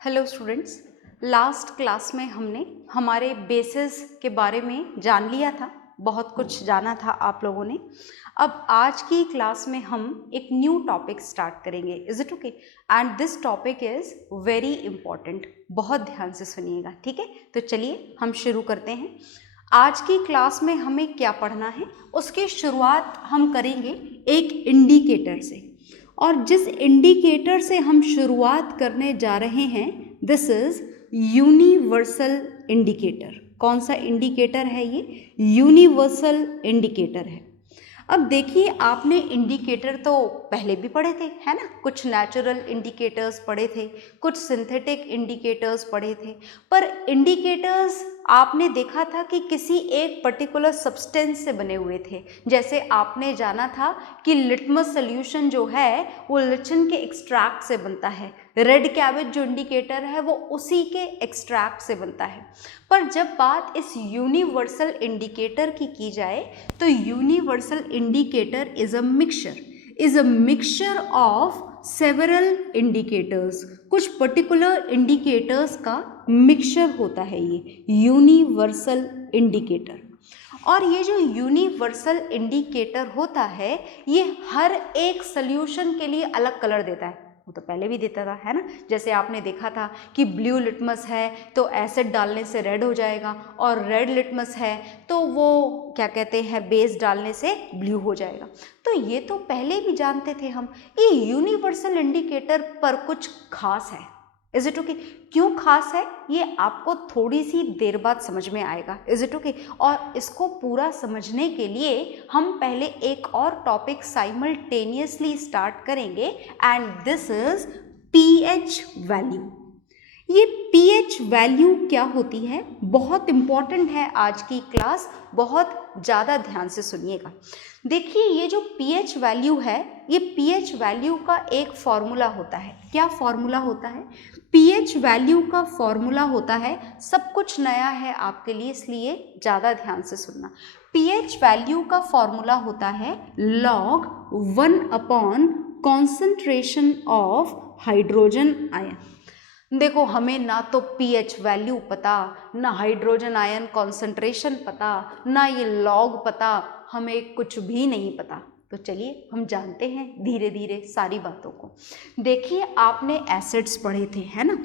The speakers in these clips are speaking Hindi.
Hello students. लास्ट क्लास में हमने हमारे बेसिस के बारे में जान लिया था, बहुत कुछ जाना था आप लोगों ने। अब आज की क्लास में हम एक न्यू टॉपिक स्टार्ट करेंगे। Is it okay? And this topic is very important, बहुत ध्यान से सुनिएगा, ठीक है? तो चलिए हम शुरू करते हैं। आज की क्लास में हमें क्या पढ़ना है, उसकी शुरुआत हम करेंगे एक इंडिकेटर से। और जिस इंडिकेटर से हम शुरुआत करने जा रहे हैं, दिस इज यूनिवर्सल इंडिकेटर। कौन सा इंडिकेटर है ये? यूनिवर्सल इंडिकेटर है। अब देखिए, आपने इंडिकेटर तो पहले भी पढ़े थे, है ना? कुछ नेचुरल इंडिकेटर्स पढ़े थे, कुछ सिंथेटिक इंडिकेटर्स पढ़े थे। पर इंडिकेटर्स आपने देखा था कि किसी एक पर्टिकुलर सब्सटेंस से बने हुए थे। जैसे आपने जाना था कि लिटमस सोल्यूशन जो है वो लिचन के एक्सट्रैक्ट से बनता है। रेड कैबेज जो इंडिकेटर है वो उसी के एक्सट्रैक्ट से बनता है। पर जब बात इस यूनिवर्सल इंडिकेटर की जाए तो universal indicator is a mixture of several indicators. कुछ पर्टिकुलर इंडिकेटर्स का मिक्सचर होता है ये यूनिवर्सल इंडिकेटर। और ये जो यूनिवर्सल इंडिकेटर होता है ये हर एक सोल्यूशन के लिए अलग कलर देता है। वो तो पहले भी देता था, है ना? जैसे आपने देखा था कि ब्लू लिटमस है तो एसिड डालने से रेड हो जाएगा, और रेड लिटमस है तो वो क्या कहते हैं, बेस डालने से ब्लू हो जाएगा। तो ये तो पहले भी जानते थे हम। ये यूनिवर्सल इंडिकेटर पर कुछ खास है। Is it okay? क्यों खास है ये आपको थोड़ी सी देर बाद समझ में आएगा। Is it okay? और इसको पूरा समझने के लिए हम पहले एक और टॉपिक साइमल्टेनियसली स्टार्ट करेंगे, and this is pH value. ये पीएच वैल्यू क्या होती है, बहुत इंपॉर्टेंट है आज की क्लास, बहुत ज़्यादा ध्यान से सुनिएगा। देखिए, ये जो पीएच वैल्यू है, ये पीएच वैल्यू का एक फॉर्मूला होता है। क्या फॉर्मूला होता है? पीएच वैल्यू का फॉर्मूला होता है, सब कुछ नया है आपके लिए इसलिए ज़्यादा ध्यान से सुनना। पीएच वैल्यू का फॉर्मूला होता है log 1 upon concentration of hydrogen ion. देखो, हमें ना तो पीएच वैल्यू पता, ना हाइड्रोजन आयन कॉन्सेंट्रेशन पता, ना ये लॉग पता, हमें कुछ भी नहीं पता। तो चलिए हम जानते हैं धीरे धीरे सारी बातों को। देखिए, आपने एसिड्स पढ़े थे, है ना?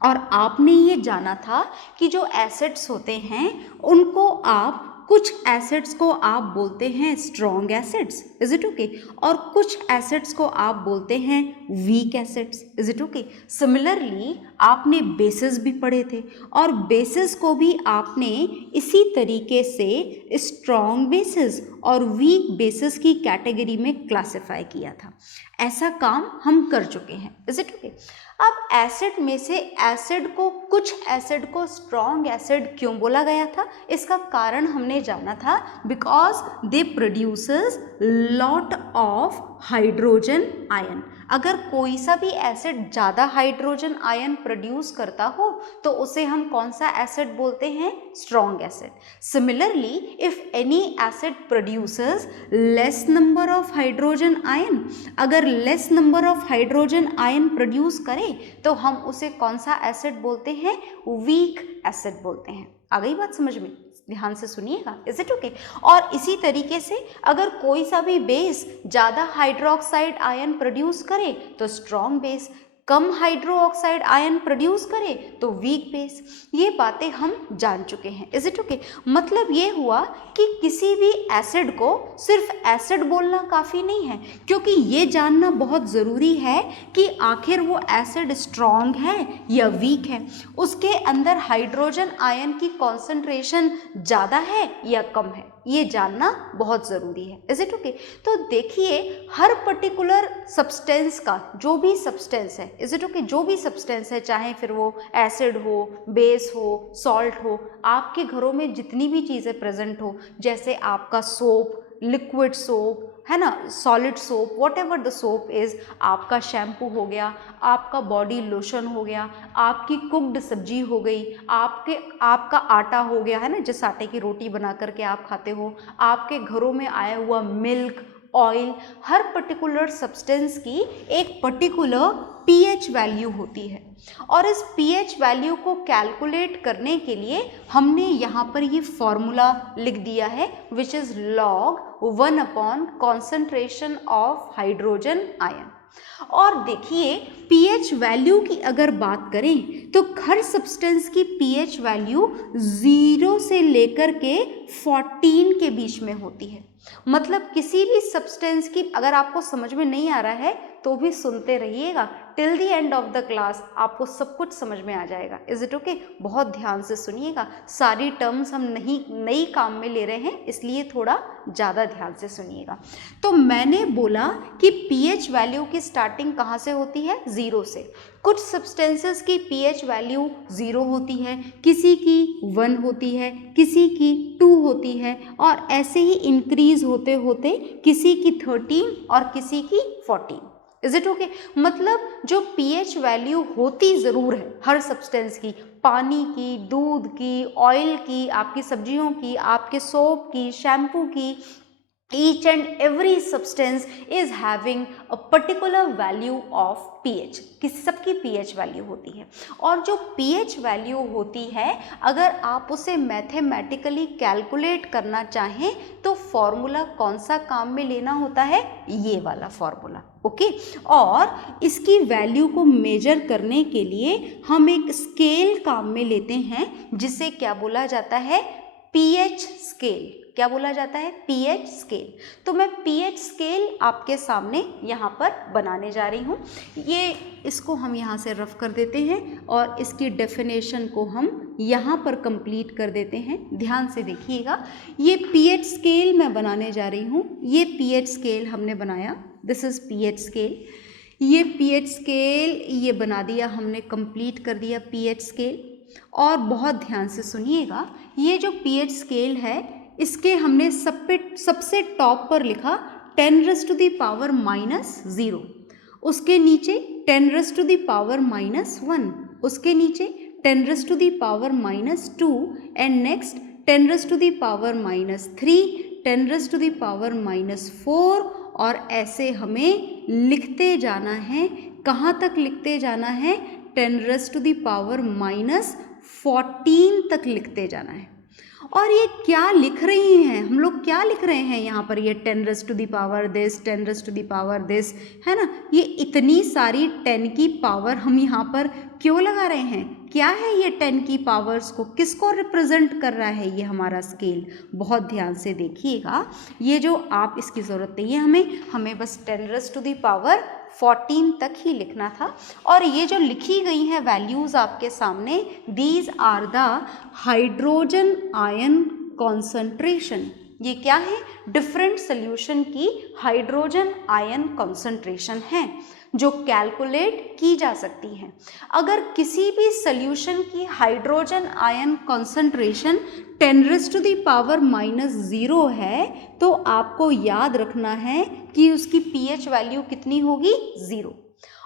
और आपने ये जाना था कि जो एसिड्स होते हैं उनको आप, कुछ एसिड्स को आप बोलते हैं strong acids. Is it okay? और कुछ एसिड्स को आप बोलते हैं weak acids. Is it okay? Similarly आपने बेसिस भी पढ़े थे, और बेसिस को भी आपने इसी तरीके से स्ट्रॉन्ग बेसिस और वीक बेसिस की कैटेगरी में क्लासिफाई किया था। ऐसा काम हम कर चुके हैं। Is it okay? अब एसिड में से एसिड को, कुछ एसिड को स्ट्रॉन्ग एसिड क्यों बोला गया था, इसका कारण हमने जाना था, because they produces lot of hydrogen ion. अगर कोई सा भी एसिड ज़्यादा हाइड्रोजन आयन प्रोड्यूस करता हो तो उसे हम कौन सा एसिड बोलते हैं? Strong acid. Similarly, if any acid produces less number of hydrogen ion, अगर less number of hydrogen ion produce करे तो हम उसे कौन सा एसिड बोलते हैं? वीक एसिड बोलते हैं। आ गई बात समझ में? ध्यान से सुनिएगा। Is it okay? और इसी तरीके से अगर कोई सा भी बेस ज़्यादा हाइड्रोक्साइड आयन प्रोड्यूस करे तो स्ट्रॉन्ग बेस, कम हाइड्रो ऑक्साइड आयन प्रोड्यूस करे तो वीक बेस। ये बातें हम जान चुके हैं। Is it okay? मतलब ये हुआ कि किसी भी एसिड को सिर्फ एसिड बोलना काफ़ी नहीं है, क्योंकि ये जानना बहुत ज़रूरी है कि आखिर वो एसिड स्ट्रॉन्ग है या वीक है, उसके अंदर हाइड्रोजन आयन की कॉन्सेंट्रेशन ज़्यादा है या कम है, ये जानना बहुत ज़रूरी है। Is it okay? तो देखिए, हर पर्टिकुलर सब्सटेंस का, जो भी सब्सटेंस है, इज इट ओके, जो भी सब्सटेंस है, चाहे फिर वो एसिड हो, बेस हो, सॉल्ट हो, आपके घरों में जितनी भी चीज़ें प्रेजेंट हो, जैसे आपका सोप, लिक्विड सोप, है ना, solid soap, what ever the soap is, आपका शैम्पू हो गया, आपका बॉडी लोशन हो गया, आपकी कुक्ड सब्जी हो गई, आपका आटा हो गया, है ना, जिस आटे की रोटी बना करके आप खाते हो, आपके घरों में आया हुआ मिल्क, ऑयल, हर पर्टिकुलर सब्सटेंस की एक पर्टिकुलर पीएच वैल्यू होती है और इस पीएच वैल्यू को कैलकुलेट करने के लिए हमने यहाँ पर ये फॉर्मूला लिख दिया है which is log 1 upon concentration of hydrogen ion. और देखिए पीएच वैल्यू की अगर बात करें तो हर सब्सटेंस की पीएच वैल्यू 0 से लेकर के 14 के बीच में होती है। मतलब किसी भी सब्सटेंस की, अगर आपको समझ में नहीं आ रहा है तो भी सुनते रहिएगा, till the end of the class आपको सब कुछ समझ में आ जाएगा। Is it okay? बहुत ध्यान से सुनिएगा, सारी टर्म्स हम नई काम में ले रहे हैं इसलिए थोड़ा ज़्यादा ध्यान से सुनिएगा। तो मैंने बोला कि पीएच वैल्यू की स्टार्टिंग कहाँ से होती है? 0 से। कुछ सब्सटेंसेस की पीएच वैल्यू 0 होती है, किसी की 1 होती है, किसी की 2 होती है और ऐसे ही इंक्रीज होते होते किसी की 13 और किसी की 14। Is it okay? मतलब जो पीएच वैल्यू होती ज़रूर है हर सब्सटेंस की, पानी की, दूध की, ऑयल की, आपकी सब्जियों की, आपके सोप की, शैम्पू की, each and every substance is having a particular value of pH। किस सबकी pH वैल्यू होती है और जो pH वैल्यू होती है अगर आप उसे मैथमेटिकली कैलकुलेट करना चाहें तो फॉर्मूला कौन सा काम में लेना होता है? ये वाला फॉर्मूला। ओके और इसकी वैल्यू को मेजर करने के लिए हम एक स्केल काम में लेते हैं जिसे क्या बोला जाता है? pH scale. क्या बोला जाता है? pH scale. तो मैं pH स्केल आपके सामने यहाँ पर बनाने जा रही हूँ। ये इसको हम यहाँ से रफ कर देते हैं और इसकी डेफिनेशन को हम यहाँ पर कंप्लीट कर देते हैं। ध्यान से देखिएगा, ये pH स्केल मैं बनाने जा रही हूँ। ये pH स्केल हमने बनाया, दिस इज pH स्केल। ये pH स्केल ये बना दिया हमने, कंप्लीट कर दिया pH स्केल। और बहुत ध्यान से सुनिएगा, ये जो pH स्केल है इसके हमने सबसे टॉप पर लिखा 10⁻⁻⁻⁻, उसके नीचे 10⁻⁻⁻1, उसके नीचे 10⁻⁻2 एंड नेक्स्ट 10⁻⁻3, 10⁻⁻4 और ऐसे हमें लिखते जाना है। कहाँ तक लिखते जाना है? 10⁻⁻14 तक लिखते जाना है। और ये क्या लिख रही हैं हम लोग? क्या लिख रहे हैं यहाँ पर? ये 10⁻this 10⁻this है ना, ये इतनी सारी 10 की पावर हम यहाँ पर क्यों लगा रहे हैं? क्या है ये 10 की पावर्स को किसको रिप्रेजेंट कर रहा है? ये हमारा स्केल। बहुत ध्यान से देखिएगा, ये जो आप इसकी ज़रूरत नहीं है हमें बस 10⁻14 तक ही लिखना था। और ये जो लिखी गई हैं वैल्यूज़ आपके सामने, these are the hydrogen ion concentration. ये क्या है? डिफरेंट सोल्यूशन की हाइड्रोजन आयन कॉन्सेंट्रेशन है जो कैलकुलेट की जा सकती है। अगर किसी भी सोल्यूशन की हाइड्रोजन आयन कॉन्सेंट्रेशन 10⁻⁻0 है तो आपको याद रखना है कि उसकी पीएच वैल्यू कितनी होगी? 0।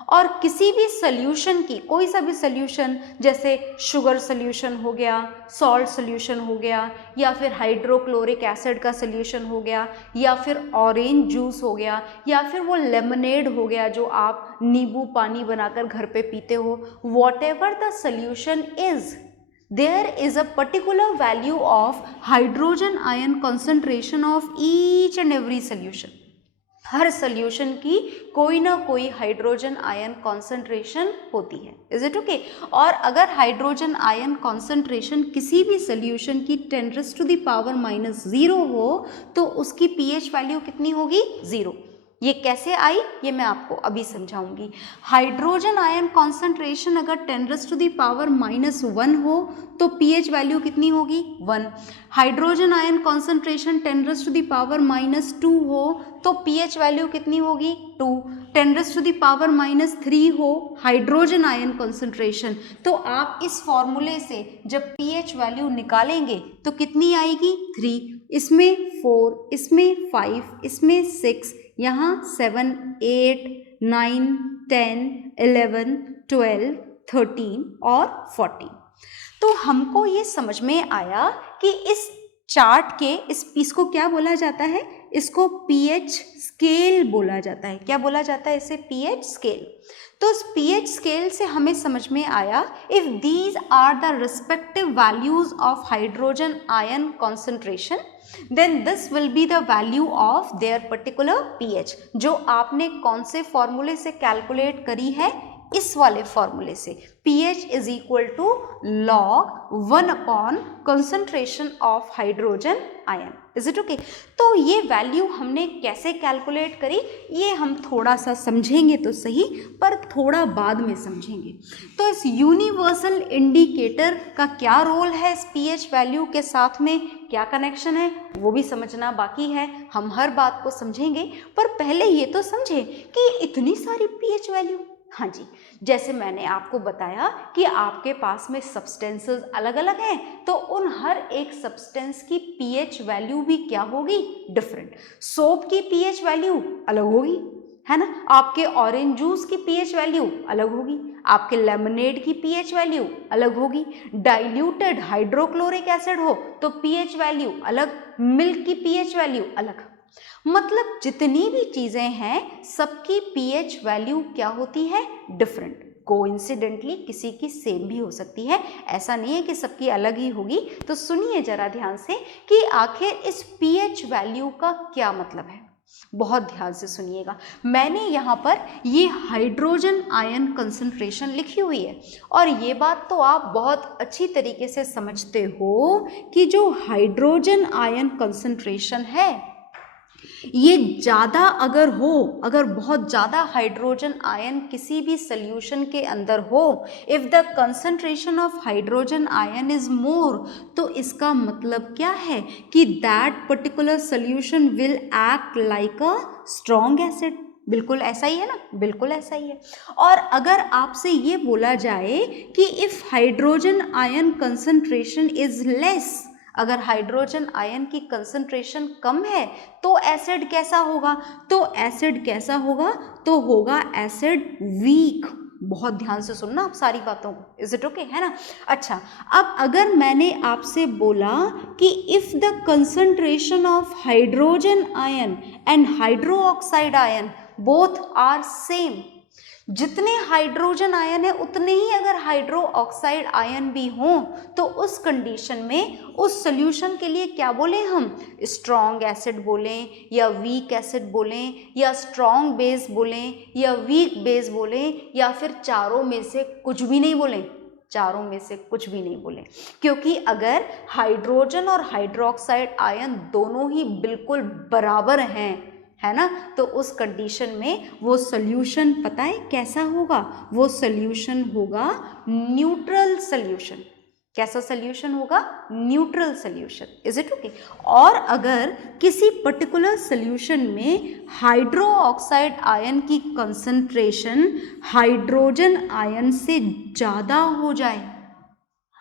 और किसी भी सोल्यूशन की, कोई सा भी सोल्यूशन, जैसे शुगर सोल्यूशन हो गया, सॉल्ट सोल्यूशन हो गया, या फिर हाइड्रोक्लोरिक एसिड का सोल्यूशन हो गया, या फिर ऑरेंज जूस हो गया, या फिर वो लेमनेड हो गया जो आप नींबू पानी बनाकर घर पे पीते हो, what ever the solution is, there is a particular value of hydrogen ion concentration of each and every solution। Her solution की कोई ना कोई हाइड्रोजन आयन कॉन्सेंट्रेशन होती है। Is it okay? और अगर हाइड्रोजन आयन कॉन्सेंट्रेशन किसी भी सोल्यूशन की 10⁻⁻0 हो तो उसकी पीएच वैल्यू कितनी होगी? 0। ये कैसे आई ये मैं आपको अभी समझाऊंगी। हाइड्रोजन आयन कॉन्सेंट्रेशन अगर 10⁻⁻1 हो तो पीएच वैल्यू कितनी होगी? 1। हाइड्रोजन आयन कॉन्सेंट्रेशन 10⁻⁻2 हो तो पीएच वैल्यू कितनी होगी? 2। 10⁻3 हो हाइड्रोजन आयन कॉन्सेंट्रेशन, तो आप इस फॉर्मूले से जब पीएच वैल्यू निकालेंगे तो कितनी आएगी? 3। इसमें 4, इसमें 5, इसमें 6, यहाँ 7, 8, 9, 10, 11, 12, 13 और 14। तो हमको ये समझ में आया कि इस चार्ट के इस पीस को क्या बोला जाता है? इसको पीएच स्केल बोला जाता है। क्या बोला जाता है इसे? PH scale. तो इस पीएच स्केल से हमें समझ में आया, if these are the respective values of hydrogen ion concentration then this will be the value of their particular pH, जो आपने कौन से फॉर्मूले से कैलकुलेट करी है? इस वाले फॉर्मूले से। pH is equal to log 1 upon concentration of hydrogen ion. Is it okay? तो ये वैल्यू हमने कैसे कैलकुलेट करी ये हम थोड़ा सा समझेंगे तो सही, पर थोड़ा बाद में समझेंगे। तो इस यूनिवर्सल इंडिकेटर का क्या रोल है इस pH वैल्यू के साथ में, क्या कनेक्शन है वो भी समझना बाकी है। हम हर बात को समझेंगे, पर पहले ये तो समझे कि इतनी सारी pH वैल्यू। हाँ जी, जैसे मैंने आपको बताया कि आपके पास में सब्सटेंसेस अलग अलग हैं, तो उन हर एक सब्सटेंस की पीएच वैल्यू भी क्या होगी? डिफरेंट। सोप की पीएच वैल्यू अलग होगी, है ना। आपके ऑरेंज जूस की पीएच वैल्यू अलग होगी, आपके लेमनेड की पीएच वैल्यू अलग होगी, डाइल्यूटेड हाइड्रोक्लोरिक एसिड हो तो पीएच वैल्यू अलग, मिल्क की पीएच वैल्यू अलग। मतलब जितनी भी चीजें हैं सबकी पीएच वैल्यू क्या होती है? डिफरेंट। कोइंसिडेंटली किसी की सेम भी हो सकती है, ऐसा नहीं है कि सबकी अलग ही होगी। तो सुनिए जरा ध्यान से कि आखिर इस पीएच वैल्यू का क्या मतलब है। बहुत ध्यान से सुनिएगा। मैंने यहाँ पर ये हाइड्रोजन आयन कंसंट्रेशन लिखी हुई है, और ये बात तो आप बहुत अच्छी तरीके से समझते हो कि जो हाइड्रोजन आयन कंसंट्रेशन है ये ज़्यादा अगर बहुत ज़्यादा हाइड्रोजन आयन किसी भी सल्यूशन के अंदर हो, if the concentration of hydrogen ion is more, तो इसका मतलब क्या है कि that particular solution will act like a strong acid. बिल्कुल ऐसा ही है ना, बिल्कुल ऐसा ही है। और अगर आपसे ये बोला जाए कि if hydrogen ion concentration is less, अगर हाइड्रोजन आयन की कंसंट्रेशन कम है तो एसिड कैसा होगा? तो एसिड कैसा होगा? तो होगा एसिड वीक। बहुत ध्यान से सुनना आप सारी बातों को। Is it okay? है ना। अच्छा, अब अगर मैंने आपसे बोला कि if the concentration of hydrogen ion and hydro oxide ion both are same, जितने हाइड्रोजन आयन है उतने ही अगर हाइड्रो ऑक्साइड आयन भी हों, तो उस कंडीशन में उस सॉल्यूशन के लिए क्या बोलें हम? स्ट्रॉन्ग एसिड बोलें, या वीक एसिड बोलें, या स्ट्रॉन्ग बेस बोलें, या वीक बेस बोलें, या फिर चारों में से कुछ भी नहीं बोलें। चारों में से कुछ भी नहीं बोलें, क्योंकि अगर हाइड्रोजन और हाइड्रोक्साइड आयन दोनों ही बिल्कुल बराबर हैं, है ना, तो उस कंडीशन में वो सॉल्यूशन पता है कैसा होगा? वो सॉल्यूशन होगा न्यूट्रल सॉल्यूशन। कैसा सॉल्यूशन होगा? Neutral solution. Is it okay? और अगर किसी पर्टिकुलर सॉल्यूशन में हाइड्रो ऑक्साइड आयन की कंसंट्रेशन हाइड्रोजन आयन से ज़्यादा हो जाए,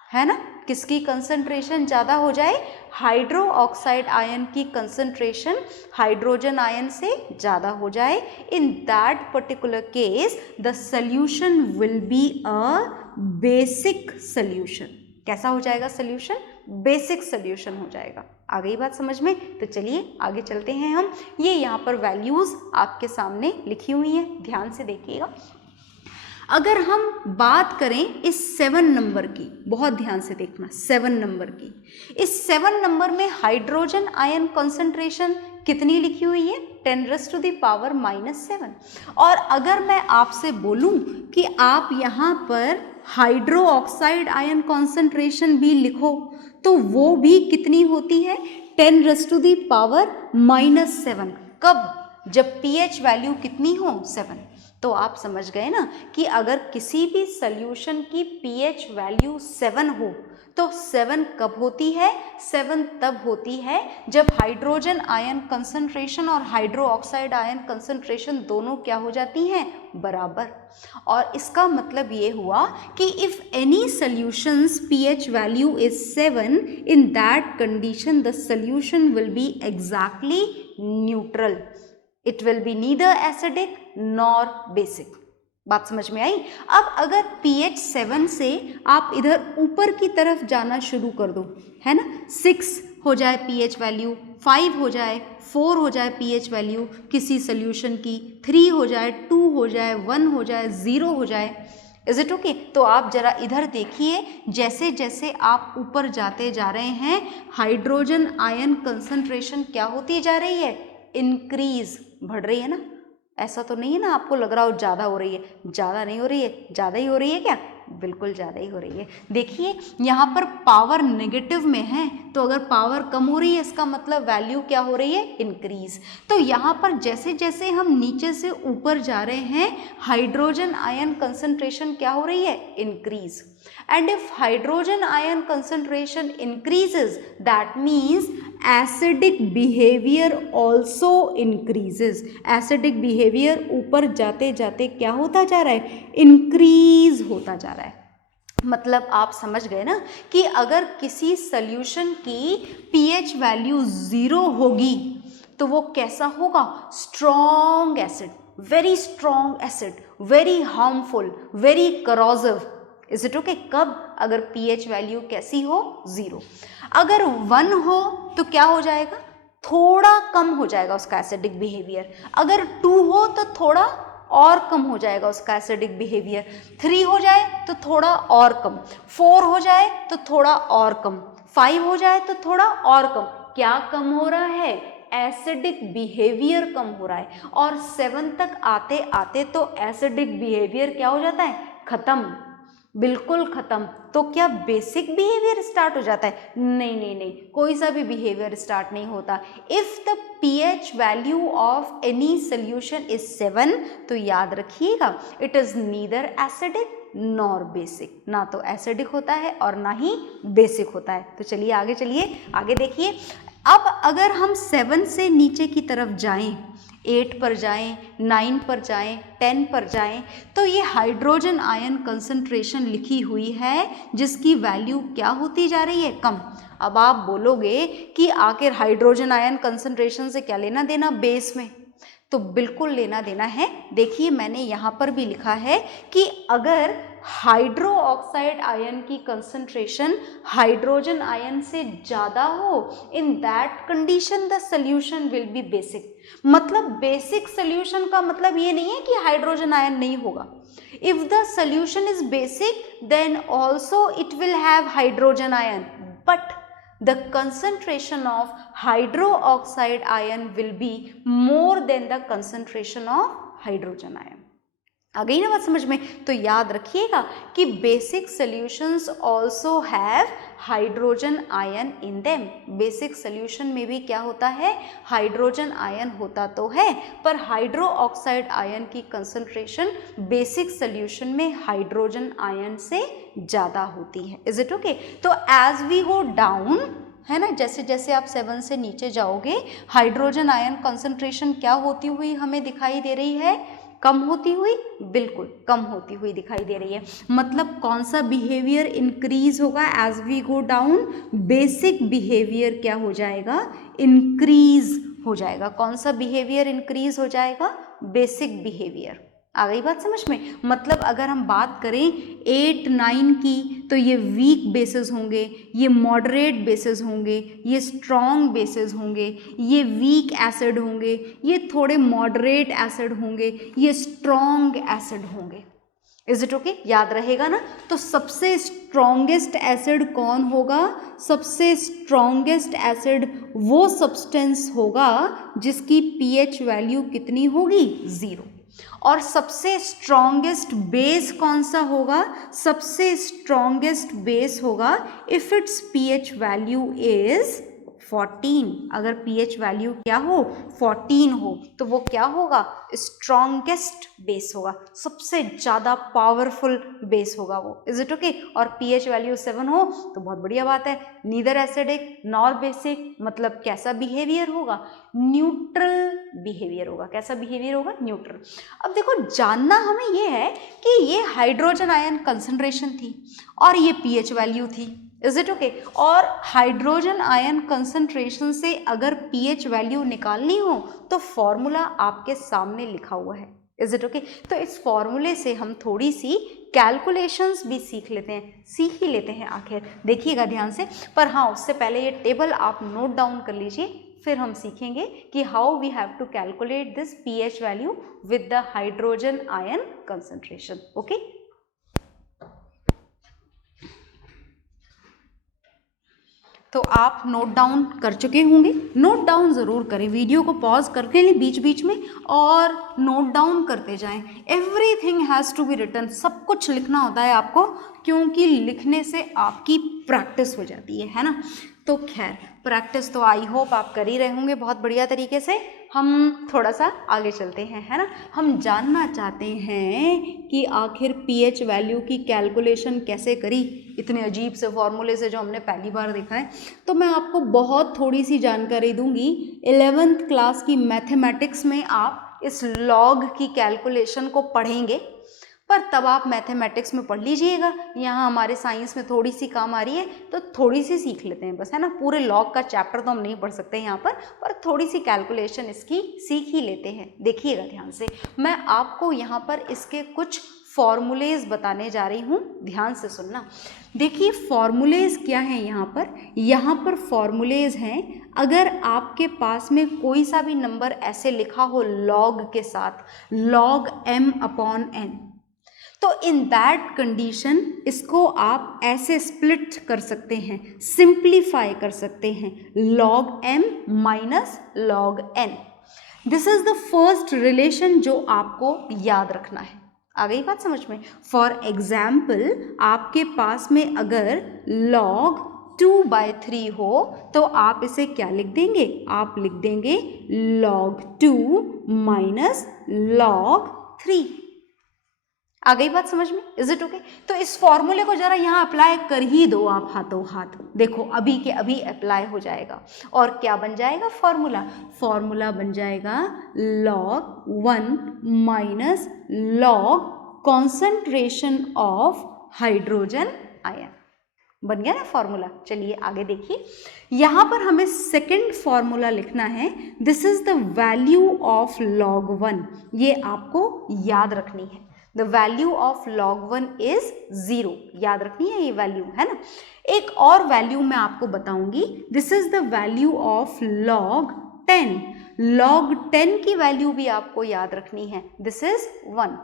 है ना, किसकी कंसंट्रेशन ज़्यादा हो जाए? हाइड्रो ऑक्साइड आयन की कंसंट्रेशन हाइड्रोजन आयन से ज़्यादा हो जाए, in that particular case the solution will be a basic solution. कैसा हो जाएगा सॉल्यूशन? बेसिक सॉल्यूशन हो जाएगा। आ गई बात समझ में? तो चलिए आगे चलते हैं हम। ये यहाँ पर वैल्यूज़ आपके सामने लिखी हुई हैं, ध्यान से देखिएगा। अगर हम बात करें इस 7 नंबर की, बहुत ध्यान से देखना, 7 नंबर की, इस 7 नंबर में हाइड्रोजन आयन कंसंट्रेशन कितनी लिखी हुई है? 10⁻⁻⁷। और अगर मैं आपसे बोलूं कि आप यहाँ पर हाइड्रो ऑक्साइड आयन कंसंट्रेशन भी लिखो, तो वो भी कितनी होती है? 10⁻⁻⁷। कब? जब pH वैल्यू कितनी हो? 7। तो आप समझ गए ना कि अगर किसी भी सॉल्यूशन की pH वैल्यू 7 हो तो 7 कब होती है? 7 तब होती है जब हाइड्रोजन आयन कंसंट्रेशन और हाइड्रो ऑक्साइड आयन कंसंट्रेशन दोनों क्या हो जाती हैं? बराबर। और इसका मतलब ये हुआ कि if any solutions pH value is 7, in that condition the solution will be exactly neutral. It will be neither acidic nor basic. बात समझ में आई। अब अगर pH 7 से आप इधर ऊपर की तरफ जाना शुरू कर दो, है ना, 6 हो जाए pH वैल्यू, 5 हो जाए, 4 हो जाए pH वैल्यू किसी सोल्यूशन की, 3 हो जाए, 2 हो जाए, 1 हो जाए, 0 हो जाए, इज इट ओके। तो आप जरा इधर देखिए, जैसे जैसे आप ऊपर जाते जा रहे हैं हाइड्रोजन आयन कंसंट्रेशन क्या होती जा रही है, इंक्रीज, बढ़ रही है ना। ऐसा तो नहीं है ना आपको लग रहा हो ज़्यादा हो रही है, ज़्यादा नहीं हो रही है, ज़्यादा ही हो रही है क्या, बिल्कुल ज़्यादा ही हो रही है। देखिए यहाँ पर पावर नेगेटिव में है, तो अगर पावर कम हो रही है इसका मतलब वैल्यू क्या हो रही है, इंक्रीज। तो यहाँ पर जैसे जैसे हम नीचे से ऊपर जा रहे हैं हाइड्रोजन आयन कंसंट्रेशन क्या हो रही है, increase. And if hydrogen ion concentration increases, that means acidic behavior also increases. Acidic behavior ऊपर जाते जाते क्या होता जा रहा है, increase होता जा रहा है। मतलब आप समझ गए ना कि अगर किसी सॉल्यूशन की pH वैल्यू 0 होगी तो वो कैसा होगा, strong acid, very strong acid, very harmful, very corrosive. Is it okay. कब, अगर pH वैल्यू कैसी हो, 0। अगर 1 हो तो क्या हो जाएगा, थोड़ा कम हो जाएगा उसका एसिडिक बिहेवियर। अगर 2 हो तो थोड़ा और कम हो जाएगा उसका एसिडिक बिहेवियर। 3 हो जाए तो थोड़ा और कम, 4 हो जाए तो थोड़ा और कम, 5 हो जाए तो थोड़ा और कम। क्या कम हो रहा है, एसिडिक बिहेवियर कम हो रहा है। और 7 तक आते आते तो एसिडिक बिहेवियर क्या हो जाता है, खत्म, बिल्कुल खत्म। तो क्या बेसिक बिहेवियर स्टार्ट हो जाता है, नहीं नहीं नहीं, कोई सा भी बिहेवियर स्टार्ट नहीं होता। If the pH value of any solution is 7, तो याद रखिएगा it is neither acidic nor basic, ना तो एसिडिक होता है और ना ही बेसिक होता है। तो चलिए आगे, चलिए आगे देखिए। अब अगर हम 7 से नीचे की तरफ जाएं, 8 पर जाएं, 9 पर जाएं, 10 पर जाएं, तो ये हाइड्रोजन आयन कंसंट्रेशन लिखी हुई है जिसकी वैल्यू क्या होती जा रही है, कम। अब आप बोलोगे कि आखिर हाइड्रोजन आयन कंसंट्रेशन से क्या लेना देना बेस में, तो बिल्कुल लेना देना है। देखिए मैंने यहाँ पर भी लिखा है कि अगर हाइड्रो ऑक्साइड आयन की कंसंट्रेशन हाइड्रोजन आयन से ज़्यादा हो, in that condition the solution will be basic. मतलब बेसिक सोल्यूशन का मतलब ये नहीं है कि हाइड्रोजन आयन नहीं होगा। If the solution is basic then also it will have hydrogen ion, but the concentration of hydro oxide ion will be more than the concentration of hydrogen ion। आ गई ना बात समझ में। तो याद रखिएगा कि basic solutions also have hydrogen ion in them. Basic solution में भी क्या होता है, हाइड्रोजन आयन होता तो है, पर हाइड्रो ऑक्साइड आयन की कंसंट्रेशन बेसिक सॉल्यूशन में हाइड्रोजन आयन से ज़्यादा होती है। Is it okay. तो एज वी गो डाउन, है ना, जैसे जैसे आप 7 से नीचे जाओगे हाइड्रोजन आयन कंसंट्रेशन क्या होती हुई हमें दिखाई दे रही है, कम होती हुई, बिल्कुल कम होती हुई दिखाई दे रही है। मतलब कौन सा बिहेवियर इंक्रीज होगा as we go down, basic behaviour क्या हो जाएगा, इंक्रीज हो जाएगा। कौन सा बिहेवियर इंक्रीज हो जाएगा, बेसिक बिहेवियर। आ गई बात समझ में। मतलब अगर हम बात करें 8, 9 की, तो ये वीक बेसिस होंगे, ये मॉडरेट बेसिस होंगे, ये स्ट्रॉन्ग बेसिस होंगे, ये वीक एसिड होंगे, ये थोड़े मॉडरेट एसिड होंगे, ये स्ट्रॉन्ग एसिड होंगे। इज इट ओके, याद रहेगा ना। तो सबसे स्ट्रॉन्गेस्ट एसिड कौन होगा, सबसे स्ट्रॉन्गेस्ट एसिड वो सब्सटेंस होगा जिसकी pH वैल्यू कितनी होगी, 0। और सबसे स्ट्रॉन्गेस्ट बेस कौन सा होगा, सबसे स्ट्रॉन्गेस्ट बेस होगा if it's pH value is 14। अगर pH वैल्यू क्या हो, 14 हो, तो वो क्या होगा, स्ट्रॉन्गेस्ट बेस होगा, सबसे ज़्यादा पावरफुल बेस होगा वो। Is it okay. और pH वैल्यू 7 हो तो बहुत बढ़िया बात है, नीदर एसिडिक नॉर बेसिक। मतलब कैसा बिहेवियर होगा, न्यूट्रल बिहेवियर होगा। कैसा बिहेवियर होगा, न्यूट्रल। अब देखो जानना हमें ये है कि ये हाइड्रोजन आयन कंसंट्रेशन थी और ये pH वैल्यू थी। Is it okay. और हाइड्रोजन आयन कंसंट्रेशन से अगर pH वैल्यू निकालनी हो तो फॉर्मूला आपके सामने लिखा हुआ है। Is it okay? तो इस फॉर्मूले से हम थोड़ी सी कैलकुलेशंस भी सीख ही लेते हैं आखिर, देखिएगा ध्यान से। पर हाँ, उससे पहले ये टेबल आप नोट डाउन कर लीजिए, फिर हम सीखेंगे कि how we have to calculate this pH value with the hydrogen ion concentration. Okay, तो आप नोट डाउन कर चुके होंगे, नोट डाउन ज़रूर करें, वीडियो को पॉज करके लें बीच बीच में और नोट डाउन करते जाएं। Everything has to be written, सब कुछ लिखना होता है आपको, क्योंकि लिखने से आपकी प्रैक्टिस हो जाती है ना। तो खैर, प्रैक्टिस तो आई होप आप कर ही रहे होंगे बहुत बढ़िया तरीके से। हम थोड़ा सा आगे चलते हैं, है ना। हम जानना चाहते हैं कि आखिर pH वैल्यू की कैलकुलेशन कैसे करी, इतने अजीब से फॉर्मूले से जो हमने पहली बार देखा है। तो मैं आपको बहुत थोड़ी सी जानकारी दूंगी। 11th क्लास की मैथमेटिक्स में आप इस लॉग की कैलकुलेशन को पढ़ेंगे, पर तब आप मैथमेटिक्स में पढ़ लीजिएगा। यहाँ हमारे साइंस में थोड़ी सी काम आ रही है, तो थोड़ी सी सीख लेते हैं बस, है ना। पूरे लॉग का चैप्टर तो हम नहीं पढ़ सकते यहाँ पर थोड़ी सी कैलकुलेशन इसकी सीख ही लेते हैं। देखिएगा ध्यान से, मैं आपको यहाँ पर इसके कुछ फॉर्मूलेज बताने जा रही हूँ, ध्यान से सुनना। देखिए फॉर्मूलेज क्या हैं यहाँ पर फॉर्मूलेज हैं, अगर आपके पास में कोई सा भी नंबर ऐसे लिखा हो लॉग के साथ, log m/n, तो इन दैट कंडीशन इसको आप ऐसे स्प्लिट कर सकते हैं, सिंप्लीफाई कर सकते हैं, log m minus log n। This is the first relation जो आपको याद रखना है। आ गई बात समझ में? फॉर एग्जाम्पल, आपके पास में अगर log 2/3 हो तो आप इसे क्या लिख देंगे? आप लिख देंगे log 2 माइनस log 3। आ गई बात समझ में? Is it okay? तो इस फॉर्मूले को जरा यहाँ अप्लाई कर ही दो आप हाथों हाथ, देखो अभी के अभी अप्लाई हो जाएगा। और क्या बन जाएगा फॉर्मूला बन जाएगा log 1 minus log concentration of hydrogen ion. बन गया ना फॉर्मूला। चलिए आगे देखिए, यहाँ पर हमें सेकंड फॉर्मूला लिखना है। This is the value of log 1, ये आपको याद रखनी है। The value of log 1 is 0, याद रखनी है ये वैल्यू, है ना। एक और वैल्यू मैं आपको बताऊंगी, this is the value of log 10। log 10 की वैल्यू भी आपको याद रखनी है, दिस इज 1।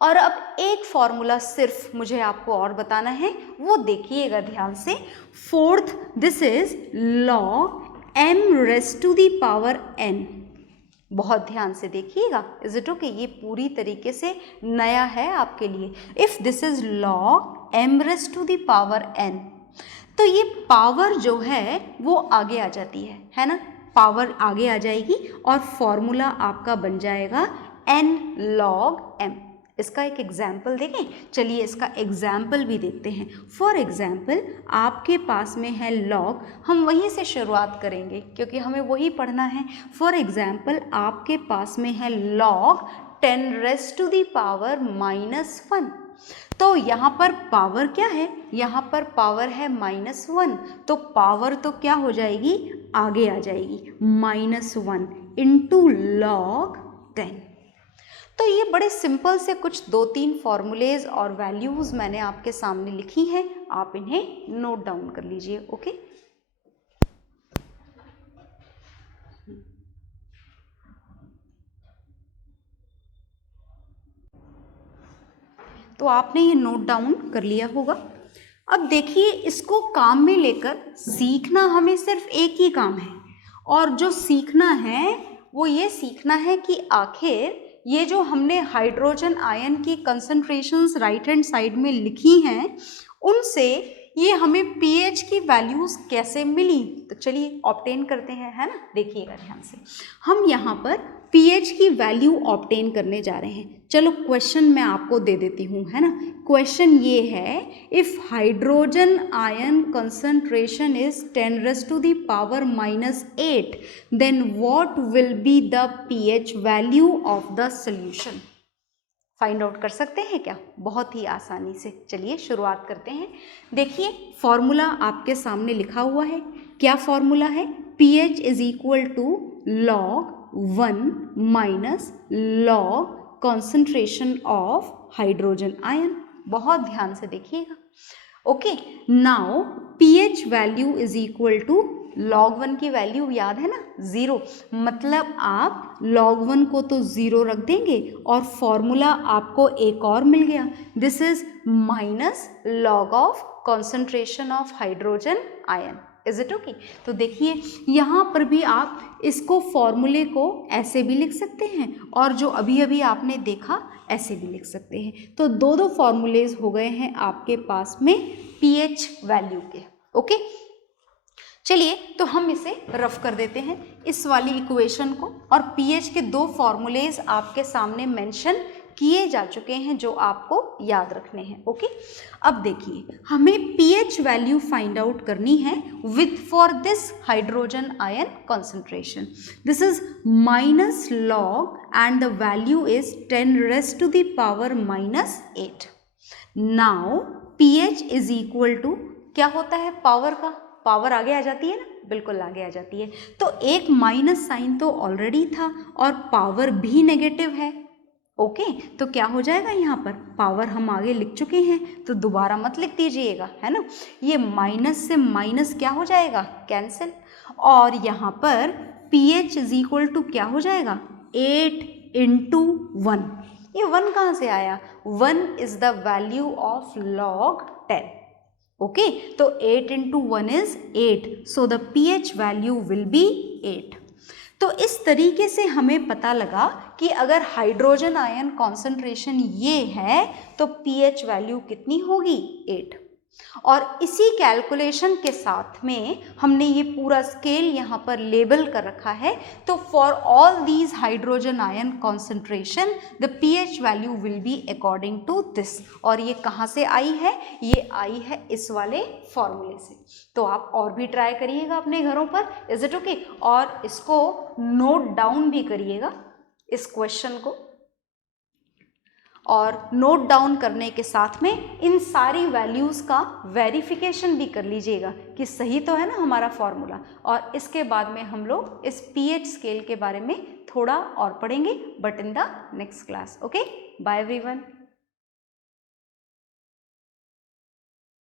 और अब एक फॉर्मूला सिर्फ मुझे आपको और बताना है, वो देखिएगा ध्यान से। Fourth, this is log m⁻n। बहुत ध्यान से देखिएगा, इज इट ओके? ये पूरी तरीके से नया है आपके लिए। If this is log m⁻n, तो ये पावर जो है वो आगे आ जाती है ना, पावर आगे आ जाएगी और फॉर्मूला आपका बन जाएगा n log m। इसका एक एग्जाम्पल देखें, चलिए इसका एग्जाम्पल भी देखते हैं। फॉर एग्जाम्पल, आपके पास में है log, हम वहीं से शुरुआत करेंगे क्योंकि हमें वही पढ़ना है। फॉर एग्जाम्पल, आपके पास में है log 10⁻⁻1। तो यहाँ पर पावर क्या है? यहाँ पर पावर है -1, तो पावर तो क्या हो जाएगी? आगे आ जाएगी, -1 इंटू log 10। तो ये बड़े सिंपल से कुछ 2-3 फॉर्मूलेज और वैल्यूज़ मैंने आपके सामने लिखी हैं, आप इन्हें नोट डाउन कर लीजिए। ओके, तो आपने ये नोट डाउन कर लिया होगा। अब देखिए, इसको काम में लेकर सीखना हमें सिर्फ एक ही काम है, और जो सीखना है वो ये सीखना है कि आखिर ये जो हमने हाइड्रोजन आयन की कंसंट्रेशंस राइट हैंड साइड में लिखी हैं, उनसे ये हमें pH की वैल्यूज़ कैसे मिली। तो चलिए ऑब्टेन करते हैं, है ना। देखिएगा ध्यान से, हम यहाँ पर pH की वैल्यू ऑब्टेन करने जा रहे हैं। चलो क्वेश्चन मैं आपको दे देती हूँ, है ना। क्वेश्चन ये है, if hydrogen ion concentration is 10⁻⁻8, then what will be the pH value of the solution. Find out कर सकते हैं क्या? बहुत ही आसानी से। चलिए शुरुआत करते हैं। देखिए फॉर्मूला आपके सामने लिखा हुआ है। क्या फॉर्मूला है? pH is equal to log 1 minus log concentration of hydrogen ion. बहुत ध्यान से देखिएगा। Okay, now pH value is equal to log 1 की वैल्यू याद है ना 0, मतलब आप log 1 को तो 0 रख देंगे और फॉर्मूला आपको एक और मिल गया, this is minus log of concentration of hydrogen ion. Is it okay? तो देखिए यहाँ पर भी आप इसको फॉर्मूले को ऐसे भी लिख सकते हैं और जो अभी अभी आपने देखा ऐसे भी लिख सकते हैं। तो दो फॉर्मूलेज हो गए हैं आपके पास में pH वैल्यू के। ओके, चलिए तो हम इसे रफ कर देते हैं इस वाली इक्वेशन को, और pH के दो फॉर्मूलेज आपके सामने मेंशन किए जा चुके हैं जो आपको याद रखने हैं। ओके, अब देखिए हमें pH वैल्यू फाइंड आउट करनी है with for this hydrogen ion concentration. This is minus log and the value is 10⁻⁻8। Now pH is equal to क्या होता है, पावर का पावर आगे आ जाती है ना, बिल्कुल आगे आ जाती है। तो एक माइनस साइन तो ऑलरेडी था और पावर भी नेगेटिव है। ओके, तो क्या हो जाएगा यहाँ पर, पावर हम आगे लिख चुके हैं तो दोबारा मत लिख दीजिएगा, है ना। ये माइनस से माइनस क्या हो जाएगा, कैंसिल, और यहाँ पर pH इज इक्वल टू क्या हो जाएगा 8 × 1। ये 1 कहाँ से आया, 1 is the value of log 10। Okay, तो 8 × 1 is 8, so the pH value will be 8। तो इस तरीके से हमें पता लगा कि अगर हाइड्रोजन आयन कॉन्सेंट्रेशन ये है तो pH वैल्यू कितनी होगी 8। और इसी कैलकुलेशन के साथ में हमने ये पूरा स्केल यहाँ पर लेबल कर रखा है। तो for all these hydrogen ion concentration the pH value will be according to this. और ये कहाँ से आई है, ये आई है इस वाले फॉर्मूले से। तो आप और भी ट्राई करिएगा अपने घरों पर, इज इट ओके, और इसको नोट डाउन भी करिएगा इस क्वेश्चन को, और नोट डाउन करने के साथ में इन सारी वैल्यूज़ का वेरिफिकेशन भी कर लीजिएगा कि सही तो है ना हमारा फॉर्मूला। और इसके बाद में हम लोग इस pH स्केल के बारे में थोड़ा और पढ़ेंगे, but in the next class. Okay, bye everyone.